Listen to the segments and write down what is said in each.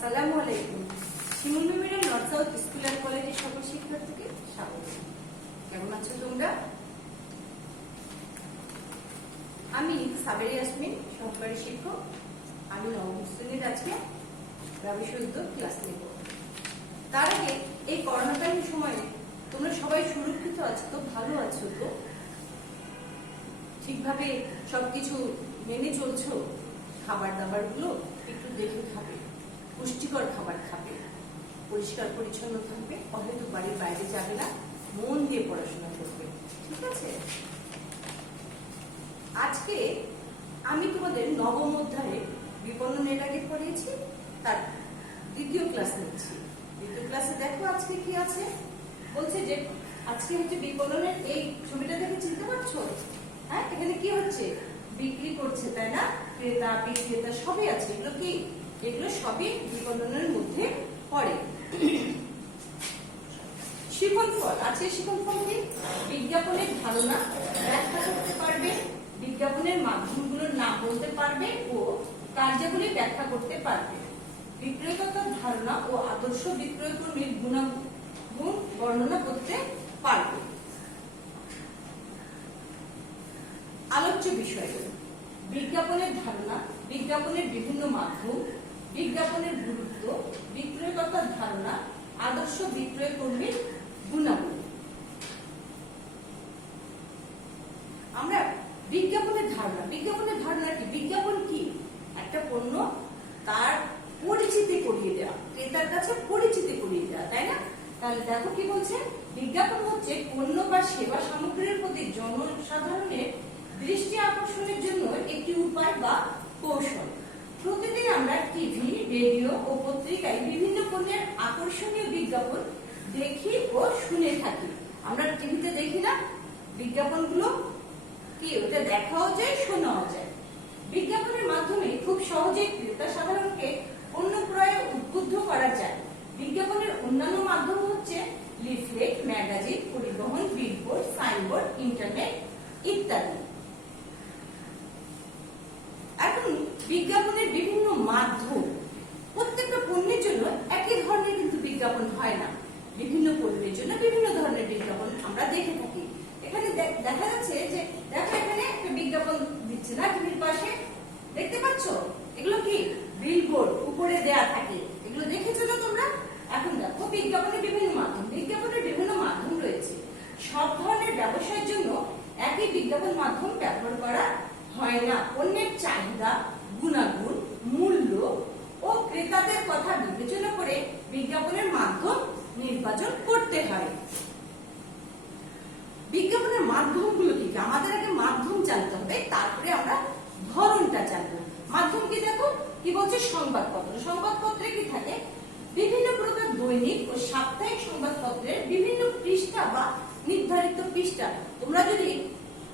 আসসালামু আলাইকুম। Shimul memorial north south school and কলেজের সকল শিক্ষার্থীকে স্বাগত। কেমন আছো তোমরা? আমি সাবেরি ইয়াসমিন, সহকারী শিক্ষক। আমি নবম শ্রেণীর আজকে ব্যবসায় উদ্যোগ ক্লাস নেব। তার আগে এই করোনাকালীন সময়ে তোমরা সবাই সুরক্ষিত আছো তো? ভালো আছো তো? ঠিকভাবে সবকিছু মেনে চলছো? খাবার দাবার গুলো একটু দেখে খাবে, পুষ্টিকর খাবার খাবে, পরিষ্কার পরিচ্ছন্ন থাকবে, হয়তো বাড়ির বাইরে যাবে না, মন দিয়ে পড়াশোনা করবে, ঠিক আছে? আজকে আমি তোমাদের নবম অধ্যায়ে বিপণন এর আগে পড়িয়েছি, তার দ্বিতীয় ক্লাস নিচ্ছি। দ্বিতীয় ক্লাসে দেখো আজকে কি আছে। বলছে যে আজকে হচ্ছে বিপণনের, এই ছবিটা দেখে চিনতে পারছো? হ্যাঁ, এখানে কি হচ্ছে? বিক্রি করছে, তাই না? ক্রেতা বিক্রেতা সবই আছে। এগুলো কি? এগুলো সবই বিপণনের মধ্যে পড়ে। শিখন ফল আছে। শিখন ফল কি? বিজ্ঞাপনের ধারণা ব্যাখ্যা করতে পারবে, বিজ্ঞাপনের মাধ্যমগুলোর নাম বলতে পারবে ও কার্যাবলী ব্যাখ্যা করতে পারবে। বিক্রয়কর্তার ধারণা ও আদর্শ বিক্রয় কর্মীর গুণাগুণ বর্ণনা করতে পারবে। আলোচ্য বিষয়: বিজ্ঞাপনের ধারণা, বিজ্ঞাপনের বিভিন্ন মাধ্যম, বিজ্ঞাপনের গুরুত্ব, বিক্রয়কর্তার ধারণা, আদর্শ বিক্রয় কর্মীর গুণাগুণ। আমরা বিজ্ঞাপনের ধারণা, বিজ্ঞাপনের ধারণা কি? বিজ্ঞাপন কি? একটা পণ্য তার পরিচিতি করিয়ে দেওয়া, ক্রেতার কাছে পরিচিতি করিয়ে দেওয়া, তাই না? তাহলে দেখো কি বলছে, বিজ্ঞাপন হচ্ছে পণ্য বা সেবা সামগ্রীর প্রতি জনসাধারণের দৃষ্টি আকর্ষণের জন্য একটি উপায় বা কৌশল। প্রতিদিন আমরা টিভি, রেডিও ও পত্রিকায় বিভিন্ন পণ্যের আকর্ষণীয় বিজ্ঞাপন দেখি ও শুনে থাকি। আমরা টিভিতে দেখি না বিজ্ঞাপনগুলো? কি ওটা দেখাও যায়, শোনাও যায়। বিজ্ঞাপনের মাধ্যমে খুব সহজে ক্রেতা সাধারণকে পণ্য ক্রয়ে উদ্বুদ্ধ করা যায়। বিজ্ঞাপনের অন্যান্য মাধ্যম হচ্ছে লিফলেট, ম্যাগাজিন, পরিবহন, বিলবোর্ড, সাইনবোর্ড, ইন্টারনেট ইত্যাদি। এখন বিজ্ঞাপনের বিভিন্ন মাধ্যম, প্রত্যেকটা পণ্যের জন্য একই ধরনের কিন্তু বিজ্ঞাপন হয় না। বিভিন্ন পণ্যের জন্য বিভিন্ন ধরনের বিজ্ঞাপন আমরা দেখে থাকি। এখানে দেখা যাচ্ছে যে দেখো এখানে একটা বিজ্ঞাপন দিচ্ছে না টিভির পাশে, দেখতে পাচ্ছ? এগুলো কি? বিলবোর্ড উপরে দেয়া থাকে। এগুলো দেখেছো না তোমরা? এখন দেখো বিজ্ঞাপনের বিভিন্ন মাধ্যম, বিজ্ঞাপনের বিভিন্ন মাধ্যম রয়েছে। সব ধরনের ব্যবসায়ের জন্য একই বিজ্ঞাপন মাধ্যম ব্যবহার করা হয় না। পণ্যের চাহিদা, গুণাগুণ, মূল্য ও ক্রেতাদের কথা বিবেচনা করে বিজ্ঞাপনের মাধ্যম নির্বাচন করতে হয়। বিজ্ঞাপনের মাধ্যমগুলো কি? আমাদের আগে মাধ্যম জানতে হবে, তারপরে আমরা ধরনটা জানবো। মাধ্যম কি? দেখো কি বলছে, সংবাদপত্র। সংবাদপত্রে কি থাকে? বিভিন্ন প্রকার দৈনিক ও সাপ্তাহিক সংবাদপত্রের বিভিন্ন পৃষ্ঠা বা নির্ধারিত পৃষ্ঠা। তোমরা যদি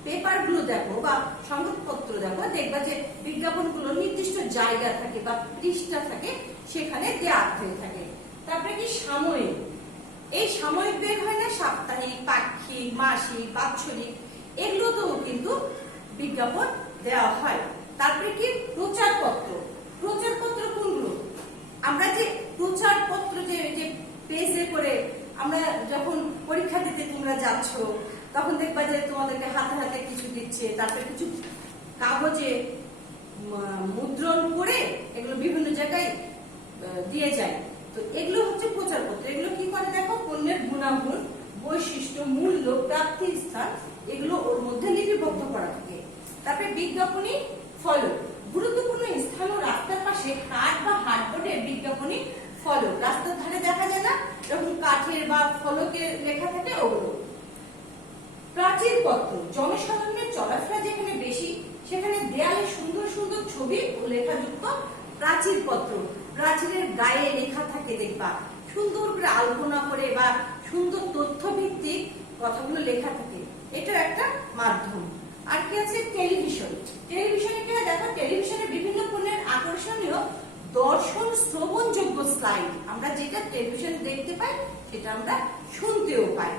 পেপার গুলো দেখো বা সংবাদপত্র দেখো, দেখবা যে বিজ্ঞাপনগুলো নির্দিষ্ট জায়গা থাকে বা পৃষ্ঠা থাকে, সেখানে দেয়া হয়ে থাকে। তারপরে কি? সাময়িক। এই সাময়িক বের হয় না, সাপ্তাহিক, পাক্ষিক, মাসিক, বাৎসরিক, এগুলোতেও কিন্তু বিজ্ঞাপন দেওয়া হয়। তারপরে কি? প্রচারপত্র। প্রচারপত্র কোনগুলো? আমরা যে প্রচারপত্র যে পেজে করে আমরা যখন পরীক্ষা দিতে তোমরা যাচ্ছ, তখন দেখবা যে তোমাদেরকে হাতে হাতে কিছু দিচ্ছে, তারপরে কিছু কাগজে মুদ্রণ করে এগুলো বিভিন্ন জায়গায় দিয়ে যায়। তো এগুলো হচ্ছে প্রচারপত্র। এগুলো কি করে? দেখো পণ্যের গুণাগুণ, বৈশিষ্ট্য, মূল্য, প্রাপ্তি স্থান, এগুলো ওর মধ্যে লিপিবদ্ধ করা থাকে। তারপরে বিজ্ঞাপনী ফলক। গুরুত্বপূর্ণ স্থান ও রাস্তার পাশে কাঠ বা হার্ডবোর্ডের বিজ্ঞাপনী ফলক। রাস্তার ধারে দেখা যায় না যখন কাঠের বা ফলকের লেখা থাকে, ওগুলো। প্রাচীর পত্র। জনসাধারণের চলাফেরা যেখানে বেশি, সেখানে দেয়ালে সুন্দর সুন্দর ছবি ও লেখাযুক্ত প্রাচীর পত্র। প্রাচীরের গায়ে লেখা থাকে, দেখবা সুন্দর করে আলপনা করে বা সুন্দর তথ্য ভিত্তিক কথাগুলো লেখা থাকে। এটা একটা মাধ্যম। আর কি আছে? টেলিভিশন। টেলিভিশনে কি হয়? দেখো টেলিভিশনে বিভিন্ন পণ্যের আকর্ষণীয় দর্শন শ্রবণযোগ্য স্লাইড। আমরা যেটা টেলিভিশনে দেখতে পাই সেটা আমরা শুনতেও পাই।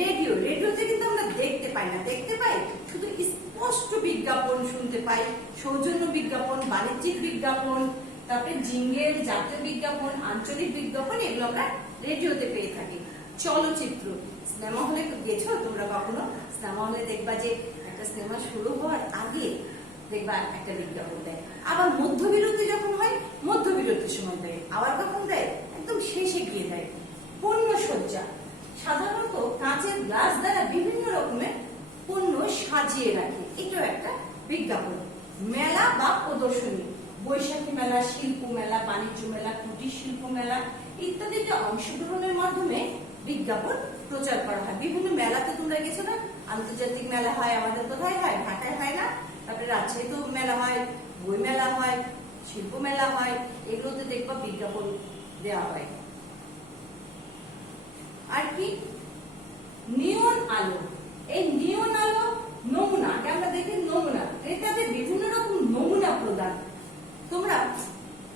রেডিও। রেডিওতে কিন্তু আমরা দেখতে পাই না, দেখতে পাই শুধু স্পষ্ট বিজ্ঞাপন শুনতে পাই, সৌজন্য বিজ্ঞাপন, বাণিজ্যিক বিজ্ঞাপন, তারপরে জিঙ্গেল, জাতীয় বিজ্ঞাপন, আঞ্চলিক বিজ্ঞাপন, এগুলো আমরা রেডিওতে পেয়ে থাকি। চলচ্চিত্র, সিনেমা হলে গেছো তোমরা কখনো? সিনেমা হলে দেখবা যে একটা সিনেমা শুরু হওয়ার আগে দেখবা একটা বিজ্ঞাপন দেয়, আবার মধ্যবিরতি যখন হয় মধ্যবিরতির সময় দেয়, আবার কখন দেয় একদম শেষে গিয়ে দেয়। পণ্য সজ্জা, সাধারণত কাঁচের গ্লাস দ্বারা বিভিন্ন রকমের পণ্য সাজিয়ে রাখে, এটাও একটা বিজ্ঞাপন। মেলা বা প্রদর্শনী, বৈশাখী মেলা, শিল্প মেলা, বাণিজ্য মেলা, কুটির শিল্প মেলা ইত্যাদিতে অংশগ্রহণের মাধ্যমে বিজ্ঞাপন প্রচার করা হয়। বিভিন্ন মেলাতে তোমরা গেছো না? আন্তর্জাতিক মেলা হয়, আমাদের কোথায় হয়? ঢাকায় হয় না? তারপরে রাজশাহীতে মেলা হয়, বই মেলা হয়, শিল্প মেলা হয়, এগুলোতে দেখবা বিজ্ঞাপন দেওয়া হয়। আর কি? নিয়ন আলো, এই নিয়ন আলো নমুনা, আমরা দেখি নমুনা, ক্রেতাদের বিভিন্ন রকম নমুনা প্রদান। তোমরা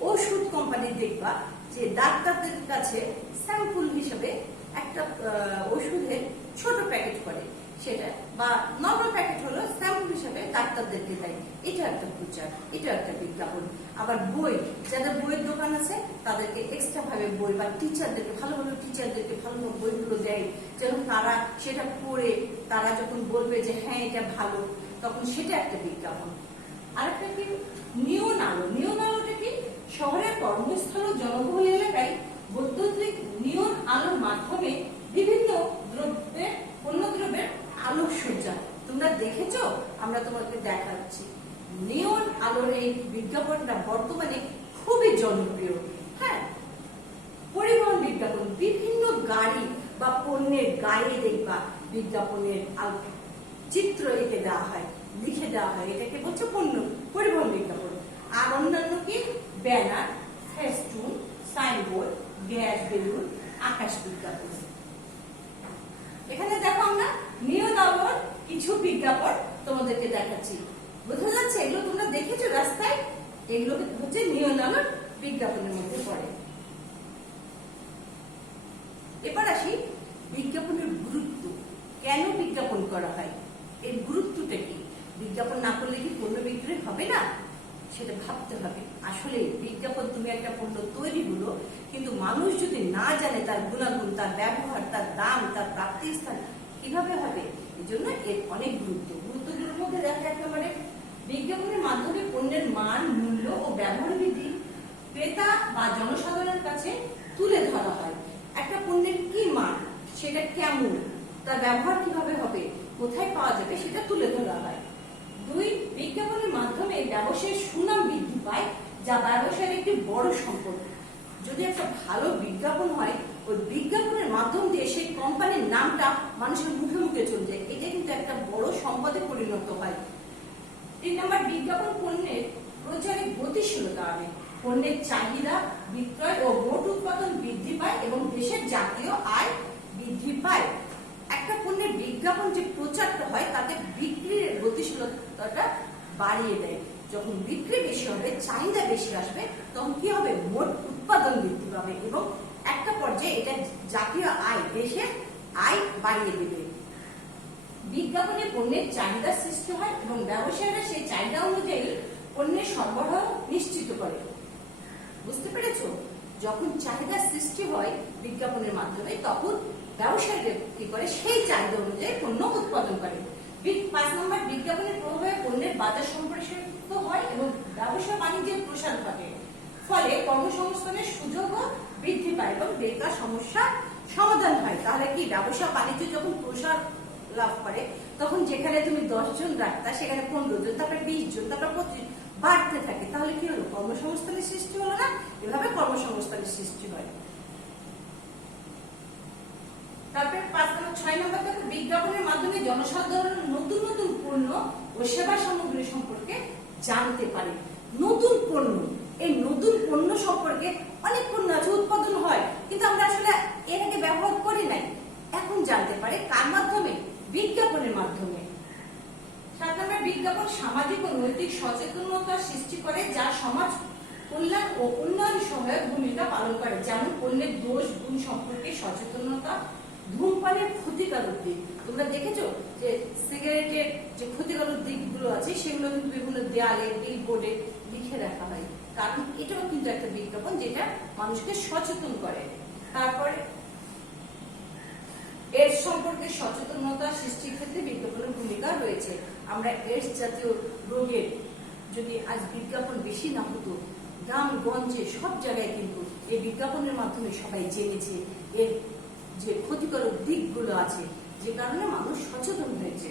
ওষুধ কোম্পানি দেখবা যে ডাক্তারদের কাছে স্যাম্পল হিসেবে একটা ওষুধের ছোট প্যাকেট করে, সেটা বা নর্মাল প্যাকেট হলো স্যাম্পল হিসেবে ডাক্তারদেরকে দেয়, এটা একটা প্রচার, এটা একটা বিজ্ঞাপন। আবার বই, যাদের বইয়ের দোকান আছে তাদেরকে এক্সট্রা ভাবে বই, বা টিচারদেরকে ভালো ভালো টিচারদেরকে ভালো ভালো বইগুলো দেয়, যেন তারা সেটা পড়ে তারা যখন বলবে যে হ্যাঁ এটা ভালো, তখন সেটা একটা বিজ্ঞাপন। আরেকটা কি? নিয়ন আলো, নিয়ন আলোটা কি? শহরের কর্মস্থল ও জনবহুল এলাকায় বৈদ্যুতিক নিয়ন আলোর মাধ্যমে বিভিন্ন দ্রব্যের, পণ্য দ্রব্যের আলোকসজ্জা। তোমরা দেখেছো? আমরা তোমাকে দেখাচ্ছি। নিয়ন আলোর এই বিজ্ঞাপনটা বর্তমানে খুবই জনপ্রিয়। হ্যাঁ, পরিবহন বিজ্ঞাপন, বিভিন্ন গাড়ি বা পণ্যের গায়ে দেখবা বিজ্ঞাপনের চিত্র এঁকে দেওয়া হয়, লিখে দেওয়া হয়, এটাকে বলছে পরিবহন বিজ্ঞাপন। আর অন্যান্য কি? Banner, festoon, signboard, gas balloon, আকাশ বিজ্ঞাপন। এখানে দেখো আমরা নিয়ন আলোর কিছু বিজ্ঞাপন তোমাদেরকে দেখাচ্ছি, বোঝা যাচ্ছে? এগুলো তোমরা দেখেছো রাস্তায়, এগুলো হচ্ছে নিয়ন আলোর বিজ্ঞাপনের মধ্যে পড়ে। এবার আসি বিজ্ঞাপনের গুরুত্ব, কেন বিজ্ঞাপন করা হয়, এর গুরুত্বটা কি? বিজ্ঞাপন না করলে কি পণ্য বিক্রি হবে না? সেটা ভাবতে হবে। আসলে বিজ্ঞাপন, তুমি একটা পণ্য তৈরি হলো, কিন্তু মানুষ যদি না জানে তার গুণাগুণ, তার ব্যবহার, তার দাম, তার প্রাপ্তির স্থান, কিভাবে হবে? এই জন্য এর অনেক গুরুত্বগুলোর মধ্যে দেখা একেবারে বিজ্ঞাপনের মাধ্যমে পণ্যের মান, মূল্য ও ব্যবহার বিধি ক্রেতা বা জনসাধারণের কাছে তুলে ধরা হয়। একটা পণ্যের কি মান, সেটা কেমন, তার ব্যবহার কিভাবে হবে, কোথায় পাওয়া যাবে, সেটা তুলে ধরা হয়। 2, বিজ্ঞাপনের মাধ্যমে ব্যবসায়ের সুনাম বৃদ্ধি পায়, যা ব্যবসায়ের একটি বড় সম্পদ। যদি একটা ভালো বিজ্ঞাপন হয়, ওই বিজ্ঞাপনের মাধ্যম দিয়ে সেই কোম্পানির নামটা মানুষের মুখে মুখে চলে যায়, এটা কিন্তু একটা বড় সম্পদে পরিণত হয়। 3 নম্বর, বিজ্ঞাপন পণ্যের প্রচারে গতিশীলতা আনে। পণ্যের চাহিদা, বিক্রয় ও মোট উৎপাদন বৃদ্ধি পায় এবং দেশের জাতীয় আয় বৃদ্ধি পায়। একটা পণ্যের বিজ্ঞাপন যে প্রচারটা হয়, তাতে বিক্রির গতিশীলতাটা বাড়িয়ে দেয়। যখন বিক্রি বেশি হবে, চাহিদা বেশি আসবে, তখন কি হবে? মোট উৎপাদন বৃদ্ধি পাবে এবং একটা পর্যায়ে এটা জাতীয় আয়, দেশের আয় বাড়িয়ে দেবে। বিজ্ঞাপনে পণ্যের চাহিদা সৃষ্টি হয় এবং ব্যবসায়ীরা সেই চাহিদা অনুযায়ী পণ্যের সরবরাহ নিশ্চিত করে। বুঝতে পেরেছো? যখন চাহিদা সৃষ্টি হয় বিজ্ঞাপনের মাধ্যমে, তখন ব্যবসায়ীরা কি করে? সেই চাহিদা অনুযায়ী পণ্য উৎপাদন করে। 5 নম্বর, বিজ্ঞাপনের প্রভাবে পণ্যের বাজার সম্প্রসারিত হয় এবং ব্যবসা বাণিজ্যের প্রসার ঘটে। ফলে কর্মসংস্থানের সুযোগও বৃদ্ধি পায় এবং বেকার সমস্যা সমাধান হয়। তাহলে কি? ব্যবসা বাণিজ্য যখন প্রসার লাভ করে, তখন যেখানে তুমি 10 জন রাখতা, সেখানে 15 জন, তারপরে 20 জন, তারপরে 25 বাড়তে থাকে। তাহলে কি হলো? কর্মসংস্থানের সৃষ্টি হলো না? এভাবে কর্মসংস্থানের সৃষ্টি হয়। তারপরে 6 নম্বর দেখো, বিজ্ঞাপনের মাধ্যমে জনসাধারণ নতুন নতুন পণ্য ও সেবা সামগ্রী সম্পর্কে জানতে পারে। নতুন পণ্য, এই নতুন পণ্য সম্পর্কে অনেক পণ্য আছে, উৎপাদন হয়, কিন্তু আমরা আসলে এর আগে ব্যবহার করি নাই, এখন জানতে পারে। কার মাধ্যমে? বিজ্ঞাপনের মাধ্যমে। 7 নম্বর, বিজ্ঞাপন সামাজিক ও নৈতিক সচেতনতা সৃষ্টি করে, যা সমাজ কল্যাণ ও উন্নয়ন সহায়ক ভূমিকা পালন করে। যেমন পণ্যের দোষ গুণ সম্পর্কে সচেতনতা, ধূমপানের ক্ষতিকারক দিক। তোমরা দেখেছো যে সিগারেটের যে ক্ষতিকারক দিকগুলো আছে, সেগুলো কিন্তু বিভিন্ন দেয়ালে, বিলবোর্ডে লিখে রাখা হয়। কারণ এটাও কিন্তু একটা বিজ্ঞাপন যেটা মানুষকে সচেতন করে। তারপরে এডস সম্পর্কে সচেতনতা সৃষ্টির ক্ষেত্রে বিজ্ঞাপনের ভূমিকা রয়েছে। আমরা এডস জাতীয় রোগের যদি আজ বিজ্ঞাপন বেশি না হতো, গ্রাম গঞ্জে সব জায়গায় কিন্তু এই বিজ্ঞাপনের মাধ্যমে সবাই জেনেছে এর যে ক্ষতিকারক দিকগুলো আছে, যে কারণে মানুষ সচেতন হয়েছে।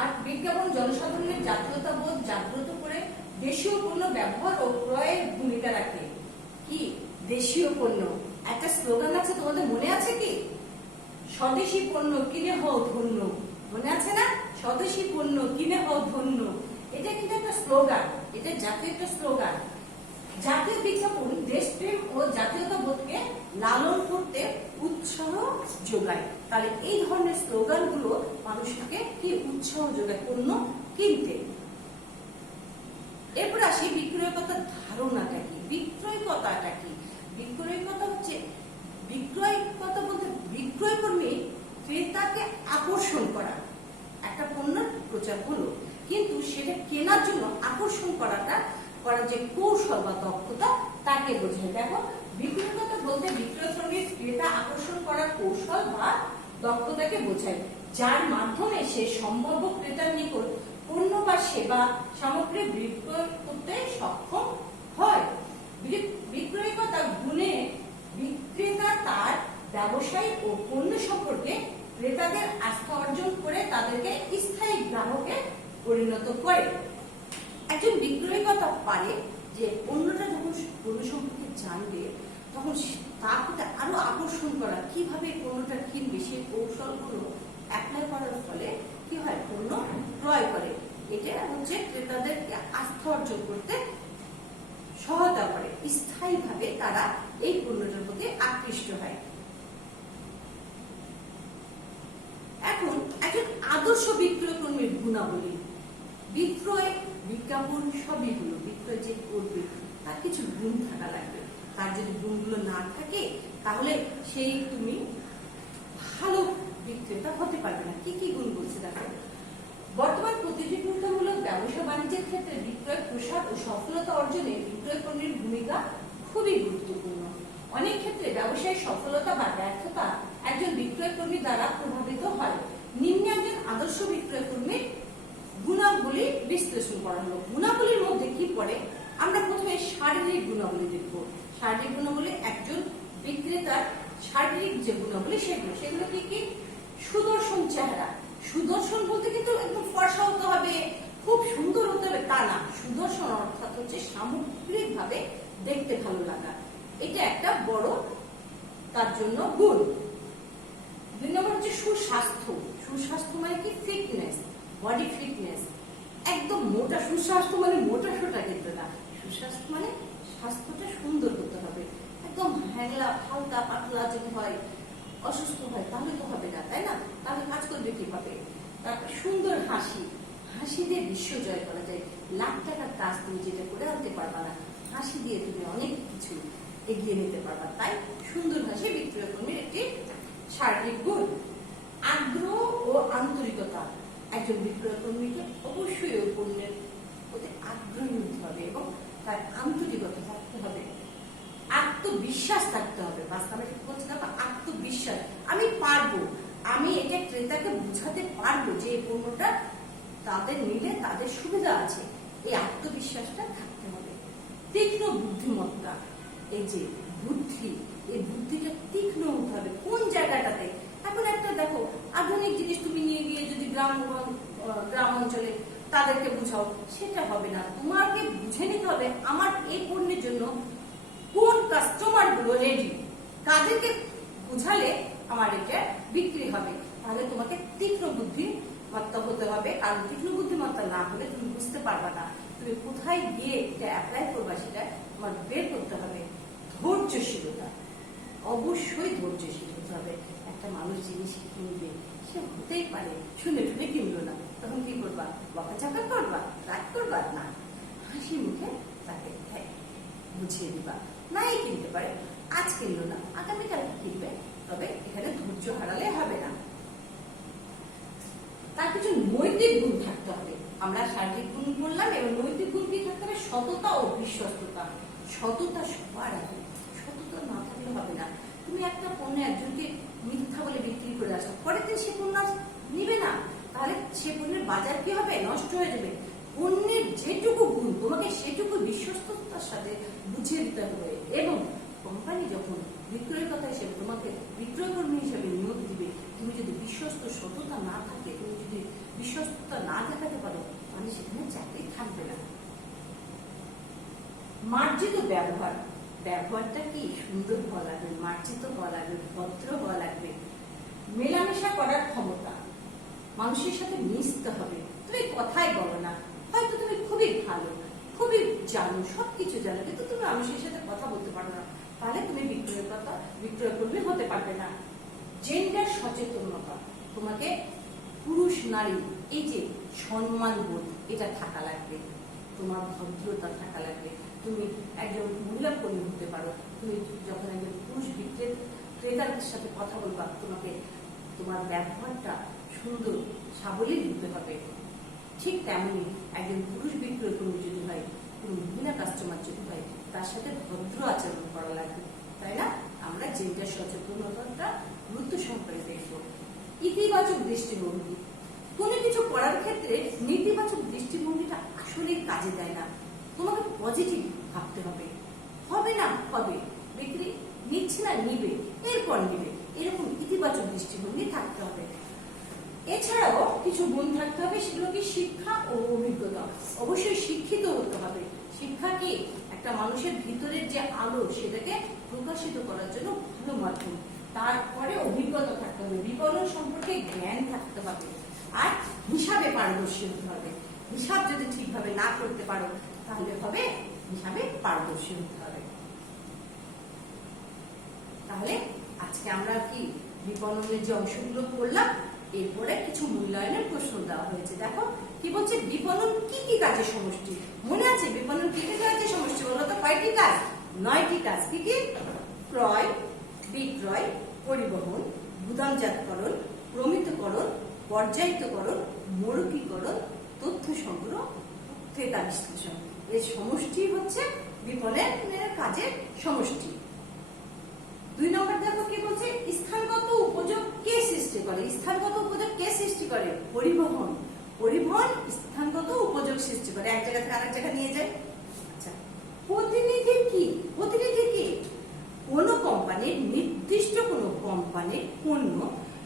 আর বিজ্ঞাপন জনসাধারণের জাতীয়তাবোধ জাগ্রত করে দেশীয় পণ্য ব্যবহার ও ক্রয়ের ভূমিকা রাখে। কি দেশীয় পণ্য একটা স্লোগান আছে, তোমাদের মনে আছে কি? স্বদেশী পণ্য কিনে হও ধন্য, মনে আছে না? স্বদেশী পণ্য কিনে হও ধন্য, এটা কিন্তু একটা স্লোগান, এটা জাতীয় একটা স্লোগান। জাতীয় বিজ্ঞাপন দেশপ্রেম ও জাতীয়তাবোধকে লালন করতে উৎসাহ যোগায়। তাহলে এই ধরনের স্লোগানগুলো মানুষকে কি উৎসাহ যোগায় পণ্য কিনতে। এরপর আসি বিক্রয়কতার ধারণাটা কি, বিক্রয়কতাটা কি? বিক্রয়কতা হচ্ছে, বিক্রয়কতা বলতে বিক্রয় কর্মী ক্রেতাকে আকর্ষণ করা। একটা পণ্যের প্রচার হলো, কিন্তু সেটা কেনার জন্য আকর্ষণ করার যে কৌশল বা দক্ষতা তাকে বোঝায়। দেখো, বিক্রয়কতা বলতে বিক্রয় কর্মীর ক্রেতা আকর্ষণ করার কৌশল বা দক্ষতাকে বোঝায়, যার মাধ্যমে সে সম্ভাব্য ক্রেতার নিকট পণ্য বা সেবা সামগ্রী বিক্রয় করতে সক্ষম হয়। বিক্রয়কতা গুণে বিক্রেতা তার ব্যবসায় ও পণ্য সম্পর্কে ক্রেতাদের আস্থা অর্জন করে তাদেরকে স্থায়ী গ্রাহকে পরিণত করে। একজন বিক্রয়কতা পারে যে পণ্যটা যখন পণ্য সম্পর্কে জানবে, তখন তার প্রতি আরো আকর্ষণ করা, কিভাবে পণ্যটা কিনবে সেই কৌশলগুলো অ্যাপ্লাই করার ফলে কি হয়, পণ্য ক্রয় করে। এটা হচ্ছে ক্রেতাদেরকে আস্থা অর্জন করতে সহায়তা করে, স্থায়ীভাবে তারা এই পণ্যটার প্রতি আকৃষ্ট হয়। এখন একজন আদর্শ বিক্রয় কর্মীর গুণাবলী। বিক্রয় বিজ্ঞাপন সবই হলো, বিক্রয় যে করবে তার কিছু গুণ থাকা লাগবে। তার যদি গুণগুলো না থাকে তাহলে সেই তুমি ভালো বিক্রেতা হতে পারবে না। কি কি গুণ বলছে দেখো। বর্তমান প্রতিযোগিতামূলক ব্যবসা বাণিজ্যের ক্ষেত্রে বিক্রয় প্রসার ও সফলতা অর্জনে বিক্রয় কর্মীর ভূমিকা খুবই গুরুত্বপূর্ণ। অনেক ক্ষেত্রে ব্যবসায়ের সফলতা বা ব্যর্থতা একজন বিক্রয় কর্মী দ্বারা প্রভাবিত হয়। নিম্নে একজন আদর্শ বিক্রয় কর্মীর গুণাবলী বিশ্লেষণ করা হলো। গুণাবলীর মধ্যে কি পড়ে? আমরা প্রথমে শারীরিক গুণাবলী দেখব। শারীরিক গুণাবলী, একজন বিক্রেতার শারীরিক যে গুণাবলী সেগুলো কি কি? সুদর্শন চেহারা। সুদর্শন বলতে কিন্তু একদম ফর্সা হতে হবে, খুব সুন্দর হতে হবে তা না। সুদর্শন অর্থাৎ হচ্ছে সামগ্রিক ভাবে দেখতে ভালো লাগা, এটা একটা বড় তার জন্য গুণ। 2 নম্বর হচ্ছে সুস্বাস্থ্য। সুস্বাস্থ্য মানে কি? Fitness, body fitness. একদম মোটা, সুস্বাস্থ্য মানে মোটা সোটা কিন্তু না। সুস্বাস্থ্য মানে স্বাস্থ্যটা সুন্দর হতে হবে, একদম হ্যাংলা হালকা পাতলা যদি হয়, অসুস্থ হয় তাহলে তো হবে না, তাই না? তাহলে কাজ করবে কিভাবে? তারপর সুন্দর হাসি। হাসি দিয়ে বিশ্ব জয় করা যায়। লাখ টাকার কাজ তুমি যেটা করে আনতে পারবা না, হাসি দিয়ে তুমি অনেক কিছু এগিয়ে নিতে পারবা। তাই সুন্দর হাসি বিক্রয় কর্মীর একটি শারীরিক গুণ। আগ্রহ ও আন্তরিকতা। একজন বিক্রয় কর্মীকে অবশ্যই ওই পণ্যের প্রতি আগ্রহী হতে হবে এবং তার আন্তরিকতা থাকতে হবে, আত্মবিশ্বাস থাকতে হবে। বাস্তবে বলছে না, আত্মবিশ্বাস, আমি পারবো, আমি এটা ক্রেতাকে বুঝাতে পারবো যে এই পণ্যটা তাদের নিলে তাদের সুবিধা আছে, এই আত্মবিশ্বাসটা থাকতে হবে। তীক্ষ্ণ বুদ্ধিমত্তা, এই যে বুদ্ধি, এই বুদ্ধিটা তীক্ষ্ণ হতে হবে কোন জায়গাটাতে। এখন একটা দেখো, আধুনিক জিনিস তুমি নিয়ে গিয়ে যদি গ্রাম অঞ্চলে তাদেরকে বুঝাও, সেটা হবে না। তোমাকে বুঝে নিতে হবে আমার এই পণ্যের জন্য কোন কাস্টমার গুলো রেডি, কাদেরকে বুঝালে আমার এটা বিক্রি হবে। তাহলে তোমাকে তীক্ষ্ণ বুদ্ধিমত্তা হতে হবে, কারণ তীক্ষ্ণ বুদ্ধিমত্তা না হলে তুমি বুঝতে পারবা না তুমি কোথায় গিয়ে এটা অ্যাপ্লাই করবা, সেটা তোমার বের করতে হবে। ধৈর্যশীলতা, অবশ্যই ধৈর্যশীল হতে হবে। একটা মানুষ জিনিস কিনবে, সে হতেই পারে শুনে শুনে কিনলো না, তখন কি করবা? বকাঝকা করবা, রাগ করবা না, হাসি মুখে তাকে বুঝিয়ে দিবা। নাই কিনতে পারে, আজ কিনলো না, আগামীকাল কিনবে, তবে এখানে ধৈর্য হারালে হবে না। তার কিছু নৈতিক গুণ থাকতে হবে। আমরা শারীরিক গুণ বললাম, এবং নৈতিক গুণ কি থাকতে হবে? সততা ও বিশ্বস্ততা। সততা সবার আগে, সততা না থাকলে হবে না। তুমি একটা পণ্য একজনকে মিথ্যা বলে বিক্রি করে আসো, পরের দিন সে পণ্য নিবে না, তাহলে সে পণ্যের বাজার কি হবে? নষ্ট হয়ে যাবে। পণ্যের যেটুকু গুণ তোমাকে সেটুকু বিশ্বস্ততার সাথে বুঝিয়ে দিতে হবে। এবং কোম্পানি যখন বিক্রয়কর্তা হিসেবে তোমাকে বিক্রয়কর্মী হিসেবে নিয়োগ দিবে, তুমি যদি বিশ্বস্ত সততা না থাকে, তুমি যদি বিশ্বস্ততা না দেখাতে পারো, তাহলে সেখানে চাকরি থাকবে না। মার্জিত ব্যবহার, ব্যবহারটা কি সুন্দর হওয়া লাগবে, মার্জিত হওয়া লাগবে, ভদ্র হওয়া লাগবে। মেলামেশা করার ক্ষমতা, মানুষের সাথে মিশতে হবে। তুমি কথাই বলো না, হয়তো তুমি খুবই ভালো, খুবই জানো, সবকিছু জানো, কিন্তু তুমি মানুষের সাথে কথা বলতে পারো না, তাহলে তুমি বিক্রয়কর্মী হতে পারবে না। জেন্ডার সচেতনতা, তোমাকে পুরুষ নারী এই যে সম্মান বোধ, এটা থাকা লাগবে, তোমার ভদ্রতা থাকা লাগবে। তুমি একজন মহিলা কর্মী হতে পারো, তুমি যখন একজন পুরুষ ক্রেতার সাথে কথা বলবা, তোমাকে তোমার ব্যবহারটা সুন্দর সাবলীল হতে হবে। ঠিক তেমনি একজন পুরুষ বিক্রয় কর্মী যদি হয়, কোন মহিলা কাস্টমার যদি হয়, তার সাথে ভদ্র আচরণ করা লাগবে, তাই না? আমরা জেন্ডার সচেতনতাটা গুরুত্ব সহকারে দেখব। ইতিবাচক দৃষ্টিভঙ্গি, কোনো কিছু করার ক্ষেত্রে নেতিবাচক দৃষ্টিভঙ্গিটা আসলে কাজে দেয় না। তোমাকে পজিটিভ ভাবতে হবে। হবে না হবে, বিক্রি নিচ্ছে না, নিবে, এরপর নিবে, এরকম ইতিবাচক দৃষ্টিভঙ্গি থাকতে হবে। এছাড়াও কিছু গুণ থাকতে হবে, সেগুলো কি? শিক্ষা ও অভিজ্ঞতা। অবশ্যই শিক্ষিত হতে হবে। শিক্ষা কি? একটা মানুষের ভিতরের যে আলো, সেটাকে প্রকাশিত করার জন্য ভালো মাধ্যম। তারপরে অভিজ্ঞতা থাকতে হবে, বিপণন সম্পর্কে জ্ঞান থাকতে হবে, আর হিসাবে পারদর্শী হতে হবে। হিসাব যদি ঠিকভাবে না করতে পারো, তাহলে হবে হিসাবে পারদর্শী হতে হবে। তাহলে আজকে আমরা কি বিপণনের যে অংশগুলো পড়লাম, এরপরে কিছু মূল্যায়নের প্রশ্ন দেওয়া হয়েছে। দেখো কি বলছে, বিপণন কি কি কাজের সমষ্টি? মনে আছে বিপণন কি কি কাজের সমষ্টি? বলতো কয়টি কাজ? 9টি কাজ। কি কি? ক্রয়, বিক্রয়, পরিবহন, গুদামজাতকরণ, প্রমিতকরণ, পর্যায়িতকরণ, মৌখিকরণ, তথ্য সংগ্রহ, ক্রেতা বিশ্লেষণ। এর সমষ্টি হচ্ছে বিপণনের কাজের সমষ্টি। 2 নম্বর দেখো কি বলছে, স্থানগত উপযোগ কে সৃষ্টি করে? স্থানগত উপযোগ কে সৃষ্টি করে? পরিবহন। পরিবহন স্থানগত উপযোগ সৃষ্টি করে, এক জায়গা থেকে আরেক জায়গায় নিয়ে যায়। আচ্ছা, প্রতিনিধি কি? প্রতিনিধি কি? কোন কোম্পানির, নির্দিষ্ট কোন কোম্পানির পণ্য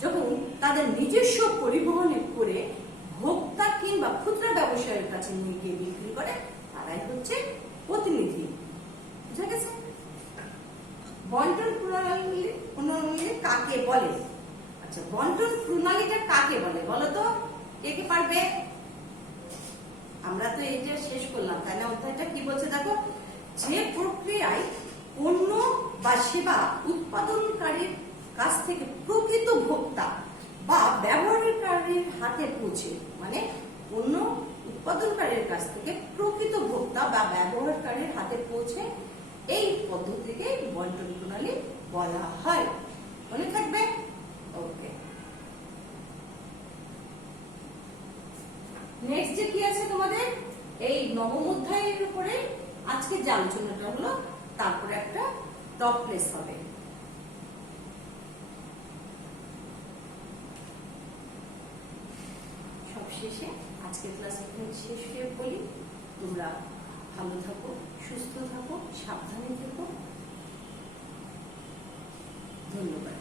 যখন তাদের নিজস্ব পরিবহনে করে ভোক্তা কিংবা খুচরা ব্যবসায়ীর কাছে নিয়ে গিয়ে বিক্রি করে, তারাই হচ্ছে প্রতিনিধি। বুঝা গেছে? বন্টন প্রণালী কাকে বলে? আচ্ছা, বন্টন প্রণালীটা কাকে বলে বলো তো? কে কে পারবে? আমরা তো এটা শেষ করলাম, তাই না? অধ্যায়টা কি বলছে দেখো, যে প্রক্রিয়ায় পণ্য বা সেবা উৎপাদনকারীর কাছ থেকে প্রকৃত ভোক্তা বা ব্যবহারকারীর হাতে পৌঁছে, মানে পণ্য উৎপাদনকারীর কাছ থেকে প্রকৃত ভোক্তা বা ব্যবহারকারীর হাতে পৌঁছে, এই পদ্ধতিকে বন্টন প্রণালী বলা হয়। মনে থাকবে? ওকে। নেক্সট যে কি আছে তোমাদের, এই নবম অধ্যায়ের উপরে আজকে যে আলোচনাটা হলো, তারপরে একটা টপ প্লেস হবে। সবশেষে আজকের ক্লাস এখানে শেষ হয়ে বলি, তোমরা ভালো থাকো, সুস্থ থাকো, সাবধানে থেকো। ধন্যবাদ।